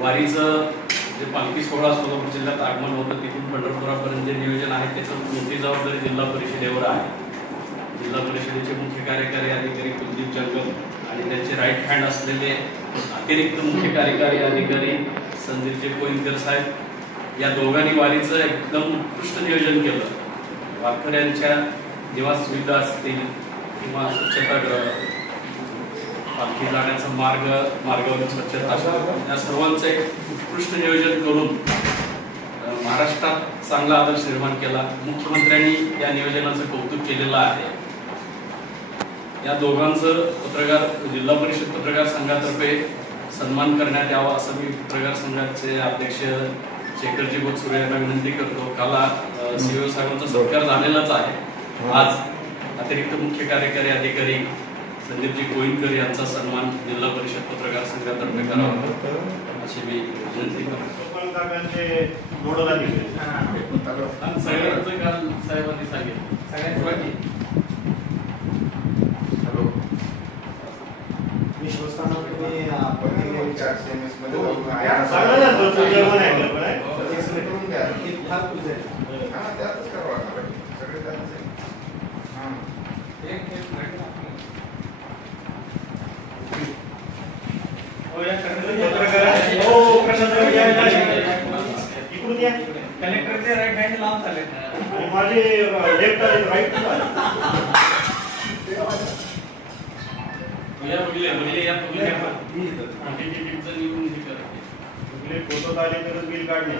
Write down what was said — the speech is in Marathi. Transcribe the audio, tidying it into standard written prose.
वारीचं जे पालखी सोहळा सोलापूर जिल्ह्यात आगमन होतं तिथून पंढरपुरापर्यंत जे नियोजन आहे त्याचं मोठी जबाबदारी जिल्हा परिषदेवर आहे. जिल्हा परिषदेचे मुख्य कार्यकारी अधिकारी कुलदीप जंगल आणि त्यांचे राईट हँड असलेले अतिरिक्त मुख्य कार्यकारी अधिकारी संदीपजी कोईनकर साहेब या दोघांनी वारीचं एकदम उत्कृष्ट नियोजन केलं. वारकऱ्यांच्या निवास सुविधा असतील किंवा स्वच्छतागृह, पालखी जाण्याचा मार्गावरील स्वच्छता या सर्वांचं एक उत्कृष्ट नियोजन करून महाराष्ट्रात चांगला आदर्श निर्माण केला. मुख्यमंत्र्यांनी या नियोजनाचं कौतुक केलेलं आहे. या दोघांचं जिल्हा परिषद पत्रकार संघातर्फे सन्मान करण्यात यावा असं मी पत्रकार संघाचे अध्यक्ष शेखरजी बोतसुरे यांना विनंती करतो. काल सीओ साहेबांचा सत्कार झालेलाच आहे. आज अतिरिक्त मुख्य कार्यकारी अधिकारी संदीपजी कोईनकर यांचा सन्मान जिल्हा परिषद पत्रकार संघातर्फे करावा अशी मी विनंती करतो. सगळ्यांचं काल साहेबांनी सांगितलं. सगळ्यांची कलेक्टरचे राईट हँड लांब झाले आणि माझे लेफ्ट आणि राईट फोटो आले तरच बिल काढणे.